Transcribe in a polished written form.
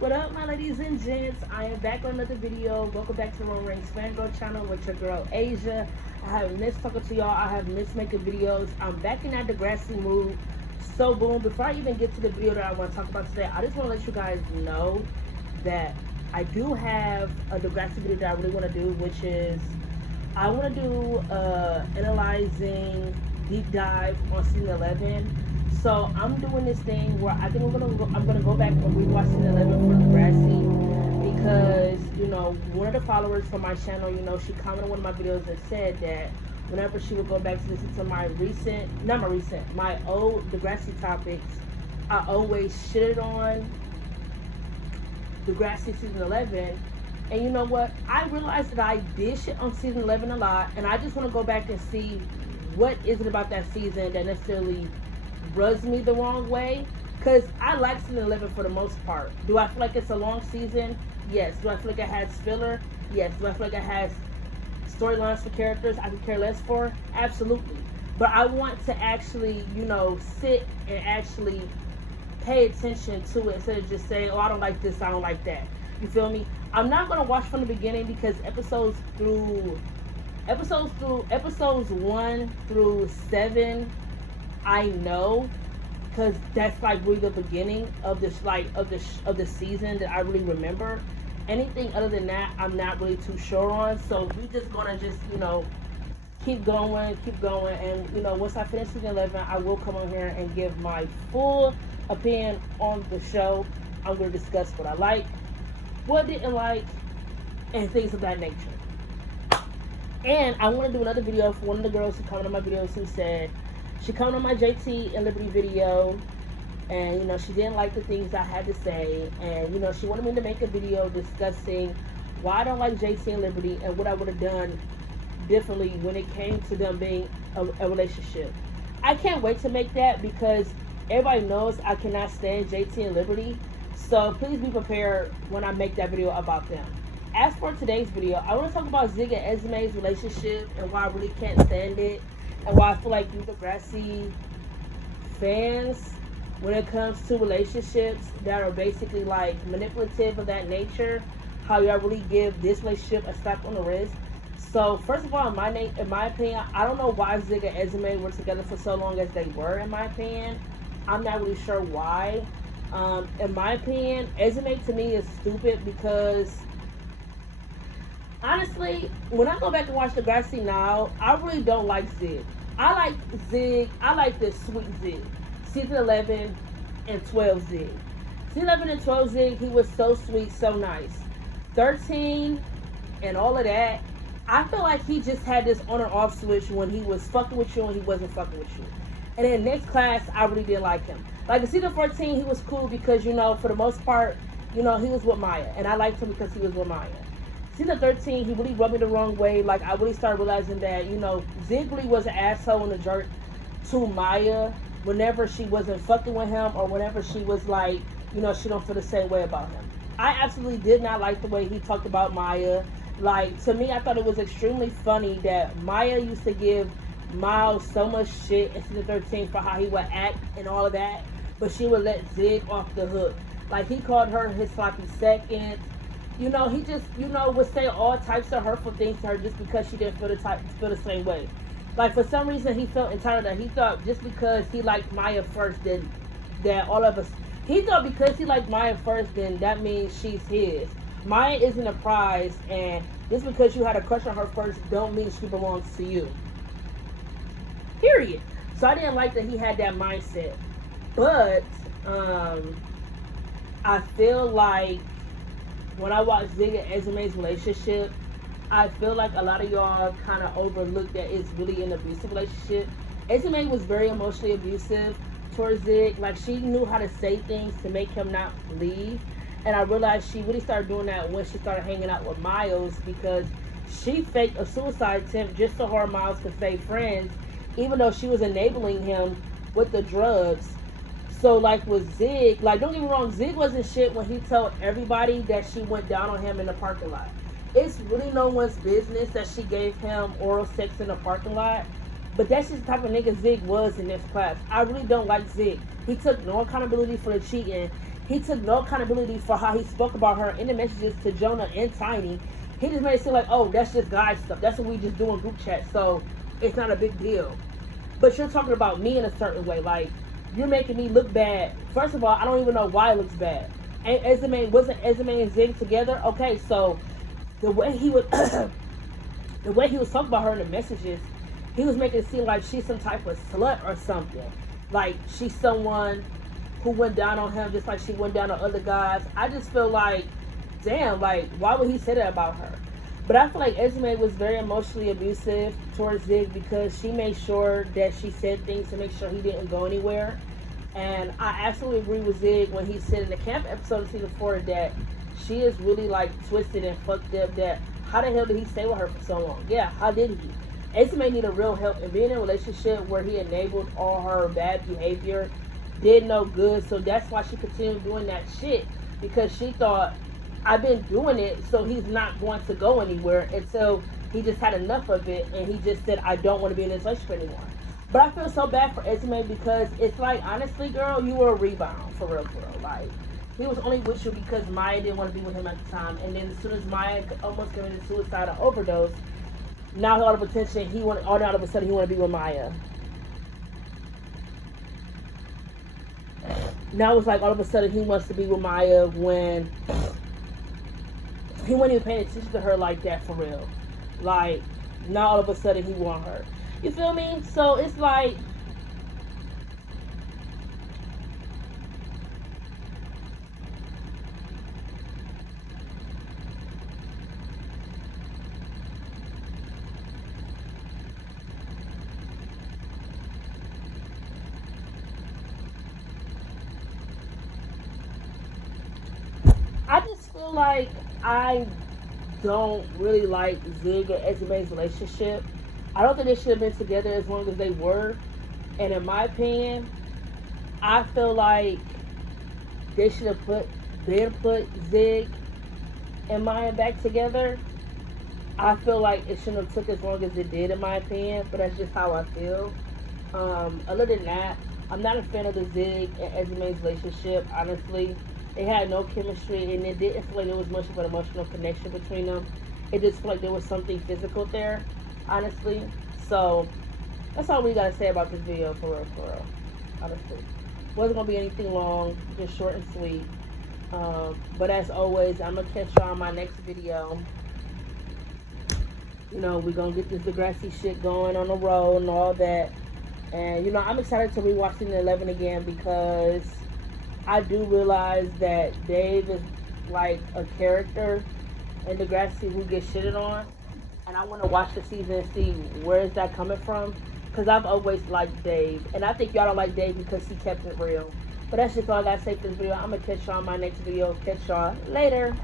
What up, my ladies and gents? I am back on another video. Welcome back to the Rant Fangirl channel with your girl Asia. I have missed talking to y'all. I have missed making videos. I'm back in that Degrassi mood. So boom, before I even get to the video that I want to talk about today, I just want to let you guys know that I do have a Degrassi video that I really want to do, which is I want to do analyzing deep dive on season 11. So I'm doing this thing where I think I'm gonna go back and rewatch season 11 for Degrassi because one of the followers from my channel, she commented on one of my videos and said that whenever she would go back to listen to my old Degrassi topics, I always shitted on Degrassi season 11. And you know what? I realized that I did shit on season 11 a lot, and I just want to go back and see what is it about that season that necessarily rubs me the wrong way. Because I like season 11 for the most part. Do I feel like it's a long season? Yes. Do I feel like it has filler? Yes. Do I feel like it has storylines for characters I could care less for? Absolutely. But I want to actually, sit and actually pay attention to it instead of just saying, oh, I don't like this, I don't like that. You feel me? I'm not going to watch from the beginning because episodes 1 through 7, I know, because that's like really the beginning of this, of the season that I really remember. Anything other than that, I'm not really too sure on. So we just gonna keep going, and once I finish season 11, I will come on here and give my full opinion on the show. I'm gonna discuss what I like, what I didn't like, and things of that nature. And I want to do another video for one of the girls who commented on my videos who said she commented on my JT and Liberty video, and she didn't like the things I had to say, and she wanted me to make a video discussing why I don't like JT and Liberty and what I would have done differently when it came to them being a relationship. I can't wait to make that because everybody knows I cannot stand JT and Liberty, so please be prepared when I make that video about them. As for today's video, I want to talk about Zig and Esma's relationship and why I really can't stand it, and why I feel like you Degrassi fans, when it comes to relationships that are basically like manipulative of that nature, how y'all really give this relationship a slap on the wrist. So first of all, in my opinion, I don't know why Zig and Esma were together for so long as they were. In my opinion, I'm not really sure why. In my opinion, Esma to me is stupid because honestly, when I go back and watch Degrassi now, I really don't like Zig. I like Zig. I like this sweet Zig. Season 11 and 12 Zig. Season 11 and 12 Zig, he was so sweet, so nice. 13 and all of that, I feel like he just had this on and off switch when he was fucking with you and he wasn't fucking with you. And then next class, I really didn't like him. Like in season 14, he was cool because, for the most part, he was with Maya. And I liked him because he was with Maya. Season 13, he really rubbed me the wrong way. Like, I really started realizing that, Zig really was an asshole and a jerk to Maya whenever she wasn't fucking with him or whenever she was like, she don't feel the same way about him. I absolutely did not like the way he talked about Maya. Like, to me, I thought it was extremely funny that Maya used to give Miles so much shit in season 13 for how he would act and all of that, but she would let Zig off the hook. Like, he called her his sloppy seconds. He just, would say all types of hurtful things to her just because she didn't feel the same way. Like, for some reason, he felt entitled that he thought just because he liked Maya first, then that all of us, he thought because he liked Maya first, then that means she's his. Maya isn't a prize, and just because you had a crush on her first, don't mean she belongs to you. Period. So I didn't like that he had that mindset. But, I feel like when I watch Zig and Esma's relationship, I feel like a lot of y'all kind of overlooked that it's really an abusive relationship. Esma was very emotionally abusive towards Zig. Like, she knew how to say things to make him not leave. And I realized she really started doing that when she started hanging out with Miles, because she faked a suicide attempt just so her and Miles could stay friends, even though she was enabling him with the drugs. So, like, with Zig, like, don't get me wrong, Zig wasn't shit when he told everybody that she went down on him in the parking lot. It's really no one's business that she gave him oral sex in the parking lot. But that's just the type of nigga Zig was in this class. I really don't like Zig. He took no accountability for the cheating. He took no accountability for how he spoke about her in the messages to Jonah and Tiny. He just made it seem like, oh, that's just guy stuff. That's what we just do in group chat. So it's not a big deal. But you're talking about me in a certain way. Like, you're making me look bad. First of all, I don't even know why it looks bad. And wasn't Esma and Zig together? Okay, so the way he would the way he was talking about her in the messages, he was making it seem like she's some type of slut or something. Like she's someone who went down on him just like she went down on other guys. I just feel like, damn, like, why would he say that about her? But I feel like Esma was very emotionally abusive towards Zig because she made sure that she said things to make sure he didn't go anywhere. And I absolutely agree with Zig when he said in the camp episode of season 4 that she is really like twisted and fucked up. That how the hell did he stay with her for so long? Yeah, how did he? Esma needed real help, and being in a relationship where he enabled all her bad behavior did no good. So that's why she continued doing that shit, because she thought, I've been doing it, so he's not going to go anywhere until he just had enough of it and he just said, I don't want to be in this relationship anymore. But I feel so bad for Esma because it's like, honestly, girl, you were a rebound, for real. Like, he was only with you because Maya didn't want to be with him at the time. And then as soon as Maya almost committed suicide or overdose, now all of a sudden he wanted to be with Maya. Now it's like all of a sudden he wants to be with Maya when he wasn't even paying attention to her like that, for real. Like, now all of a sudden he want her. You feel me? So it's like, I just feel like I don't really like Zig and Esma's relationship. I don't think they should have been together as long as they were. And in my opinion, I feel like they should have put Zig and Maya back together. I feel like it shouldn't have took as long as it did, in my opinion, but that's just how I feel. Other than that, I'm not a fan of the Zig and Esma's relationship, honestly. They had no chemistry, and it didn't feel like there was much of an emotional connection between them. It just felt like there was something physical there, honestly. So that's all we gotta say about this video, for real. Honestly, wasn't gonna be anything long, just short and sweet. But as always, I'm gonna catch y'all on my next video. You know, we're gonna get this Degrassi shit going on the road and all that. And you know, I'm excited to rewatch season 11 again because I do realize that Dave is like a character in Degrassi who gets shitted on, and I want to watch the season and see where is that coming from, because I've always liked Dave, and I think y'all don't like Dave because he kept it real. But that's just all I gotta say for this video. I'm gonna catch y'all on my next video. Catch y'all later.